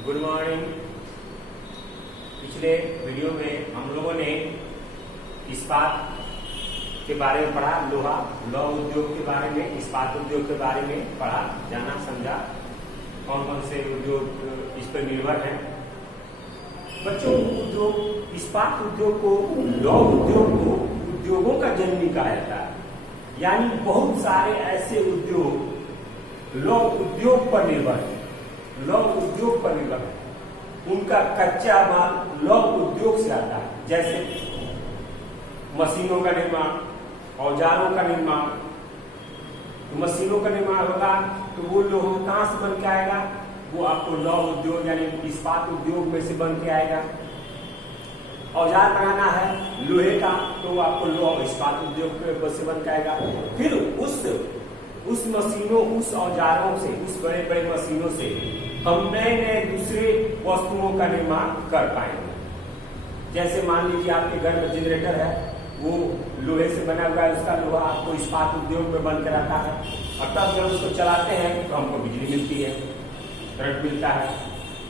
Good morning. पिछले video में हम लोगों ने इस्पात के बारे में पढ़ा, लौह उद्योग के बारे में, इस्पात उद्योग के बारे में पढ़ा, जाना समझा कौन कौन से उद्योग इस पर निर्भर हैं। बच्चों, उद्योग, इस्पात उद्योग को, लौह उद्योग को उद्योगों का जननी कहा जाता है। यानी बहुत सारे ऐसे उद्योग लौह उद्योग पर निर्भर है, लौह उद्योग पर निर्भर है। उनका कच्चा माल लौह उद्योग से आता है, जैसे मशीनों का निर्माण, औजारों का निर्माण। तो मशीनों का निर्माण होगा तो वो लोहा कहां से बन के आएगा? वो आपको लौह उद्योग यानी इस्पात उद्योग में से बन के आएगा। औजार बनाना है लोहे का तो आपको लौह इस्पात उद्योग से बन के आएगा। फिर उस मशीनों, उस औजारों से, उस बड़े बड़े मशीनों से हम नए नए दूसरे वस्तुओं का निर्माण कर पाएंगे। जैसे मान लीजिए आपके घर में जनरेटर है, वो लोहे से बना हुआ है, उसका लोहा आपको इस्पात उद्योग में बन कर आता है और तब जब उसको चलाते हैं तो हमको बिजली मिलती है, करंट मिलता है।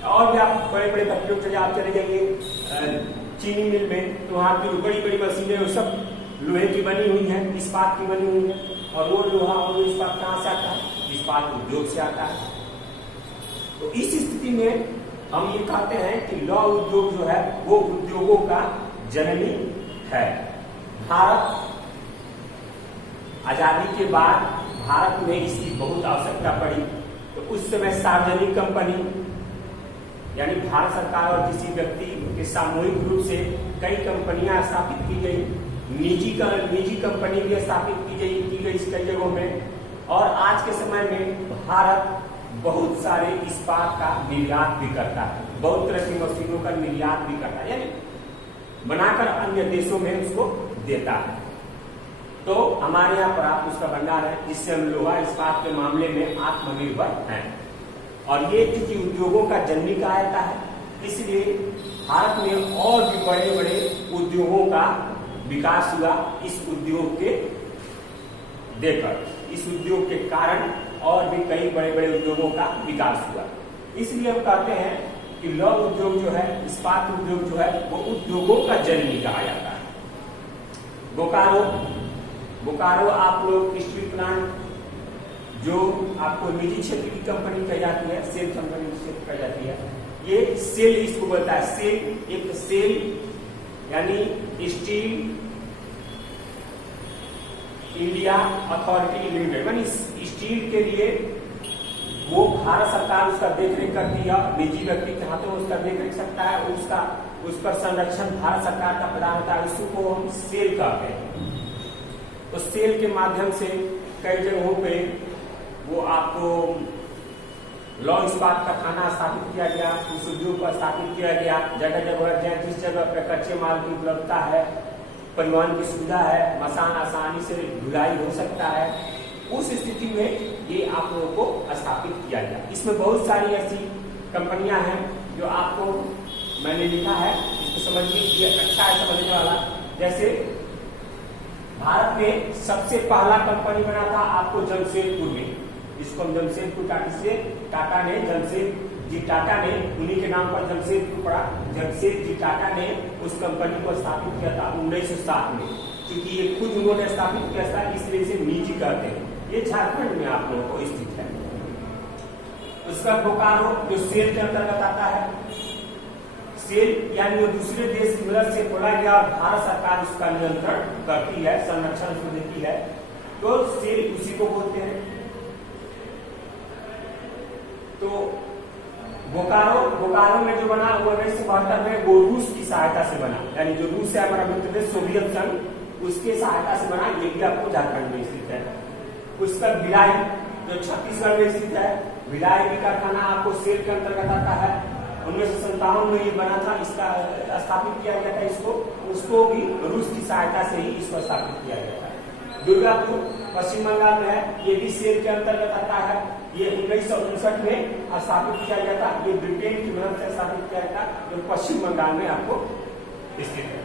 और भी आप बड़े बड़े फैक्ट्रियों से आप चले जाइए चीनी मिल में, तो वहाँ की बड़ी बड़ी मशीनें वो सब लोहे की बनी हुई है, इस्पात की बनी हुई है। और वो लोहा और वो इस्पात कहाँ से आता है? इस्पात उद्योग से आता है। तो इस स्थिति में हम ये कहते हैं कि लौह उद्योग जो है वो उद्योगों का जननी है। भारत आजादी के बाद भारत में इसकी बहुत आवश्यकता पड़ी, तो उस समय सार्वजनिक कंपनी यानी भारत सरकार और किसी व्यक्ति के सामूहिक रूप से कई कंपनियां स्थापित की गई, निजी कंपनी भी स्थापित की गई कई जगहों में। और आज के समय में भारत बहुत सारे इस्पात का निर्यात भी करता है, बहुत तरह की मशीनों का निर्यात भी करता है, यानी बनाकर अन्य देशों में उसको देता है। तो हमारे यहाँ पर्याप्त उसका भंडार है, जिससे हम लोहा इस्पात के मामले में आत्मनिर्भर हैं। और ये चूंकि उद्योगों का जननी कहा जाता है, इसलिए भारत में और भी बड़े बड़े उद्योगों का विकास हुआ। इस उद्योग के देकर, इस उद्योग के कारण और भी कई बड़े बड़े उद्योगों का विकास हुआ। इसलिए हम कहते हैं कि लौह उद्योग जो है, इस्पात उद्योग जो है, वो उद्योगों का जननी कहा जाता है। बोकारो आप लोग स्टील प्लांट जो आपको निजी क्षेत्र की कंपनी कही जाती है, सेल कंपनी क्षेत्र कही जाती है, ये सेल इसको बोलता है। सेल एक सेल यानी स्टील इंडिया अथॉरिटी लिमिटेड, यानी स्टील के लिए वो भारत सरकार उसका देखरेख करती है, निजी व्यक्ति के हाथों उसका देखरेख सकता है, उस पर संरक्षण भारत सरकार का प्रदान होता है। उसको हम सेल कहते हैं। तो सेल के माध्यम से कई जगहों पे वो आपको लौह इस्पात का खाना स्थापित किया गया, उस उद्योग को स्थापित किया गया। जगह जगह जिस जगह पे कच्चे माल की उपलब्धता है, परिवहन की सुविधा है, मशीन आसानी से ढुलाई हो सकता है, उस स्थिति में ये आप लोगों को स्थापित किया गया। इसमें बहुत सारी ऐसी कंपनियां हैं जो आपको मैंने लिखा है, इसको समझिए, ये अच्छा है समझने वाला। जैसे भारत में सबसे पहला कंपनी बना था आपको जमशेदपुर में, इसको हम जमशेदपुर टाटा ने, जमशेद जी टाटा ने, उन्हीं के नाम पर जमशेदपुर पड़ा। जमशेद जी टाटा ने उस कंपनी को स्थापित किया था 1907 में। क्योंकि ये खुद उन्होंने स्थापित किया था, इसलिए इसे निजी कहते हैं। ये झारखंड में आप लोगों को स्थित है। उसका बोकारो जो सेल के अंतर्गत आता है, सेल यानी वो दूसरे देश की मदद से खोला गया और भारत सरकार उसका नियंत्रण करती है, संरक्षण उसको देती है, तो सेल उसी को बोलते हैं। तो बोकारो में जो बना वो 1972 में वो रूस की सहायता से बना, यानी जो रूस है हमारा मित्र देश सोवियत संघ, उसके सहायता से बना। ये भी आपको झारखंड में स्थित है। उसका भिलाई जो छत्तीसगढ़ में स्थित है, भिलाई भी कारखाना आपको सेल के अंतर्गत आता है। 1957 में ये बना था, इसका स्थापित किया गया था। उसको भी रूस की सहायता से ही इसको स्थापित किया गया था। दुर्गापुर पश्चिम बंगाल में है, ये भी सेल के अंतर्गत आता है। ये 1959 में स्थापित किया गया था। ये ब्रिटेन की मदद से स्थापित किया गया था, जो पश्चिम बंगाल में आपको स्थित है।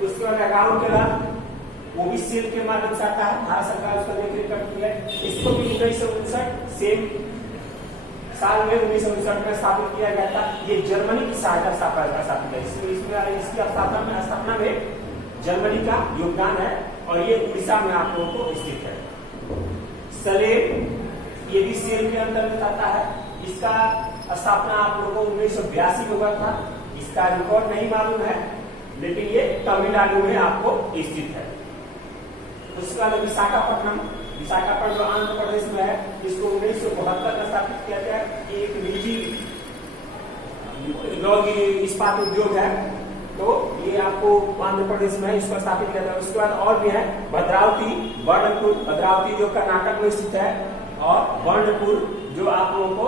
उसके बाद अगाउन के बाद वो भी सेल के माध्यम से आता है, भारत सरकार उसका देखरेख करती है। इसको भी 1959 सेल साल में 1959 में स्थापित किया गया था। ये जर्मनी की सहायता स्थापित है। इसमें इसकी स्थापना में जर्मनी का योगदान है और ये उड़ीसा में आप लोगों को स्थित है। सलेम ये भी सेल के अंतर्गत आता है। इसका स्थापना आप लोगों को 1982 में हुआ था। इसका रिकॉर्ड नहीं मालूम है, लेकिन ये तमिलनाडु में आपको स्थित है। उसके बाद विशाखापट्टनम जो आंध्र प्रदेश में है, इसको 1972 में स्थापित किया गया। ये एक निजी लौह इस्पात उद्योग है, तो ये आपको आंध्र प्रदेश में इसको स्थापित किया था। उसके बाद और भी है भद्रावती, भद्रावती जो कर्नाटक में स्थित है, और बर्नपुर जो आप लोगों को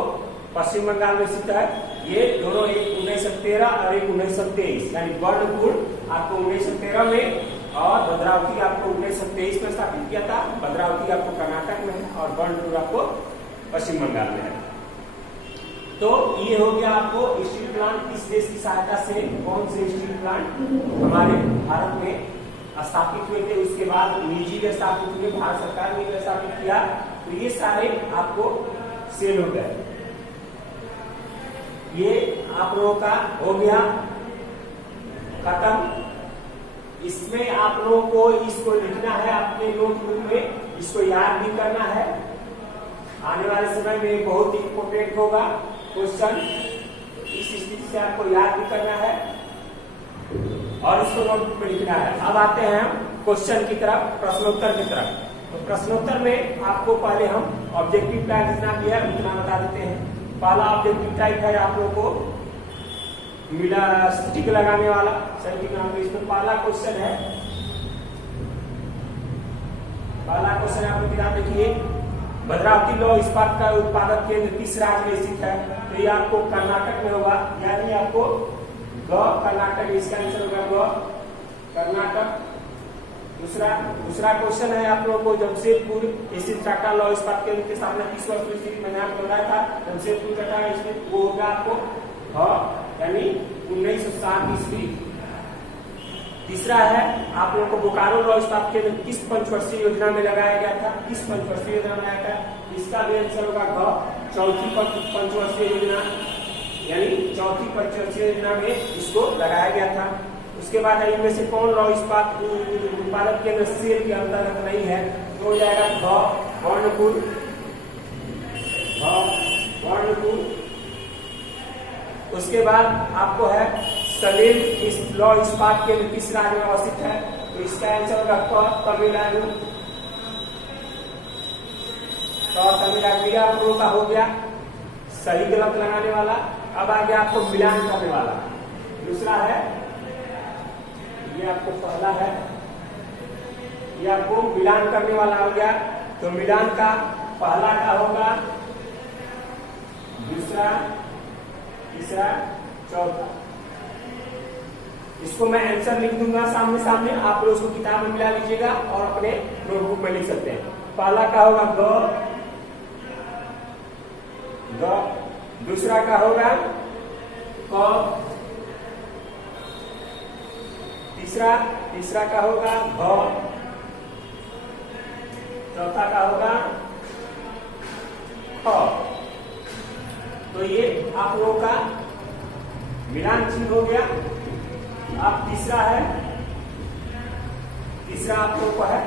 पश्चिम बंगाल में स्थित है। ये दोनों एक 1913 और एक 1923, यानी बर्नपुर आपको 1913 में और भद्रावती आपको 1923 में स्थापित किया था। भद्रावती आपको कर्नाटक में है और बर्नपुर आपको पश्चिम बंगाल में है। तो ये हो गया आपको स्टील प्लांट किस देश की सहायता से, कौन से स्टील प्लांट हमारे भारत में स्थापित हुए थे। उसके बाद निजी ने स्थापित हुए, भारत सरकार ने स्थापित किया। तो ये सारे आपको सेल हो गए। ये आप लोगों का हो गया खत्म। इसमें आप लोगों को इसको लिखना है अपने नोटबुक में, इसको याद भी करना है। आने वाले समय में बहुत ही इंपोर्टेंट होगा क्वेश्चन, इस स्थिति से आपको याद भी करना है और इसको नोटबुक में लिखना है। अब आते हैं क्वेश्चन की तरफ, प्रश्नोत्तर की तरफ। तो प्रश्नोत्तर में आपको पहले हम ऑब्जेक्टिव टाइप जितना भी है उतना बता देते हैं। पहला ऑब्जेक्टिव टाइप है आप लोगों को मिला स्टिक लगाने वाला, इसमें पहला क्वेश्चन है। पहला क्वेश्चन आप लोग किताब देखिए, भद्रावती लौह इस्पात का उत्पादक केंद्र किस राज्य में स्थित है। तो ये आपको कर्नाटक में होगा, यानी आपको कर्नाटक, इसका आंसर होगा कर्नाटक। दूसरा क्वेश्चन है आप लोगों को, जमशेदपुर स्थित टाटा लौह इस्पात केंद्र की स्थापना किस वर्ष में स्थित, मैंने आपको बताया था जमशेदपुर टाटा स्थित, वो होगा आपको यानी 1960 ईस्वी। तीसरा है आप लोगों को बोकारो लौह इस्पात केंद्र किस पंचवर्षीय योजना में लगाया गया था, किस पंचवर्षीय योजना में लगाया था। इसका भी आंसर होगा चौथी पंचवर्षीय योजना, यानी चौथी पंचवर्षीय योजना में इसको लगाया गया था। उसके बाद इनमें से कौन लौह इस्पात उत्पादक केंद्र सेल के अंतर्गत नहीं है, तो हो जाएगा बर्नपुर। उसके बाद आपको है सलेम इस लौह इस्पात केंद्र किस राज्य में अवस्थित है, तो इसका आंसर होगा तमिलनाडु। तो तमिलनाडु आप लोगों का हो गया सही गलत लगाने वाला। अब आगे आपको मिलान करने वाला। दूसरा है, ये आपको पहला है, ये आपको मिलान करने वाला हो गया। तो मिलान का पहला का होगा, दूसरा, तीसरा, चौथा। इसको मैं आंसर लिख दूंगा सामने सामने, आप लोग उसको किताब में मिला लीजिएगा और अपने नोटबुक में लिख सकते हैं। पहला का होगा ग, दूसरा का होगा क, तीसरा का होगा भ, चौथा का होगा ख। तो ये आप लोगों का मिलान चिन्ह हो गया। अब तीसरा आप लोगों को है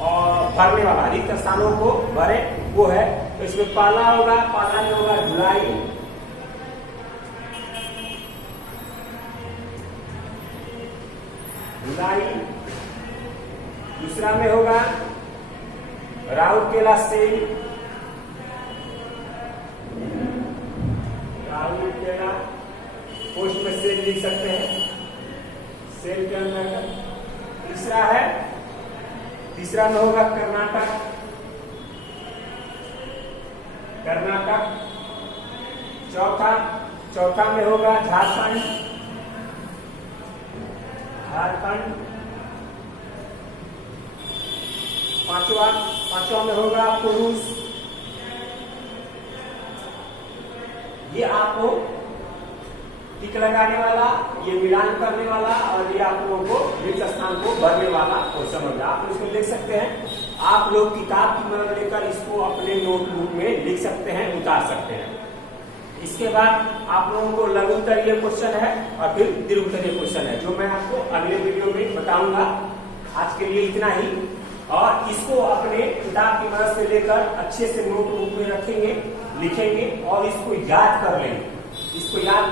और भरने वाला, रिक्त स्थानों को भरे वो है। तो इसमें पहला में होगा जुलाई, दूसरा में होगा राउरकेला सेल, राउरकेला पोस्ट में सेल लिख सकते हैं, सेल के अंदर। तीसरा में होगा कर्नाटक, चौथा में होगा झारखंड, पांचवा में होगा पुरुष। ये आपको टिक लगाने वाला, ये मिलान करने वाला और ये आप लोगों को रिक्त स्थान को भरने वाला क्वेश्चन होगा। आप इसको लिख सकते हैं। आप लोग किताब की मदद लेकर इसको अपने नोटबुक में लिख सकते हैं, उतार सकते हैं। इसके बाद आप लोगों को लघु उत्तरीय क्वेश्चन है और फिर दीर्घ उत्तरीय क्वेश्चन है, जो मैं आपको अगले वीडियो में बताऊंगा। आज के लिए इतना ही, और इसको अपने किताब की मदद से लेकर अच्छे से नोटबुक में रखेंगे, लिखेंगे और इसको याद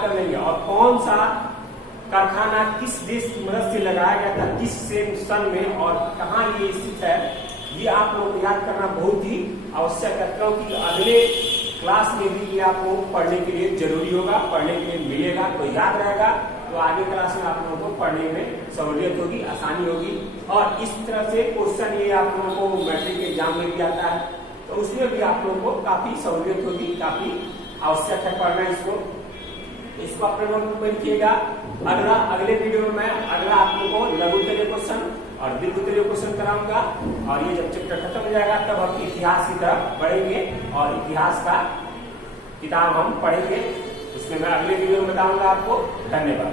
कर लेंगे। और कौन सा कारखाना किस देश की मदद से लगाया गया था, किस सन में, और कहाँ ये स्थित है, ये आप लोगों को याद करना बहुत ही आवश्यक है, क्योंकि अगले क्लास में भी ये आपको पढ़ने के लिए जरूरी होगा, पढ़ने के लिए मिलेगा, तो याद रहेगा, तो आगे क्लास में आप लोगों को पढ़ने में सहूलियत होगी, आसानी होगी। और इस तरह से क्वेश्चन ये आप लोगों को मैट्रिक एग्जाम में भी आता है, तो उसमें भी आप लोगों को काफी सहूलियत होगी, काफी आवश्यक है पढ़ना इसको अपने नोटबुक में लिखिएगा। अगले वीडियो में मैं आप लोगों को लघु उत्तरीय क्वेश्चन और दीर्घ उत्तरीय क्वेश्चन कराऊंगा, और ये जब चैप्टर खत्म हो जाएगा तब हम इतिहास की तरफ बढ़ेंगे और इतिहास का किताब हम पढ़ेंगे। इसमें मैं अगले वीडियो में बताऊंगा आपको। धन्यवाद।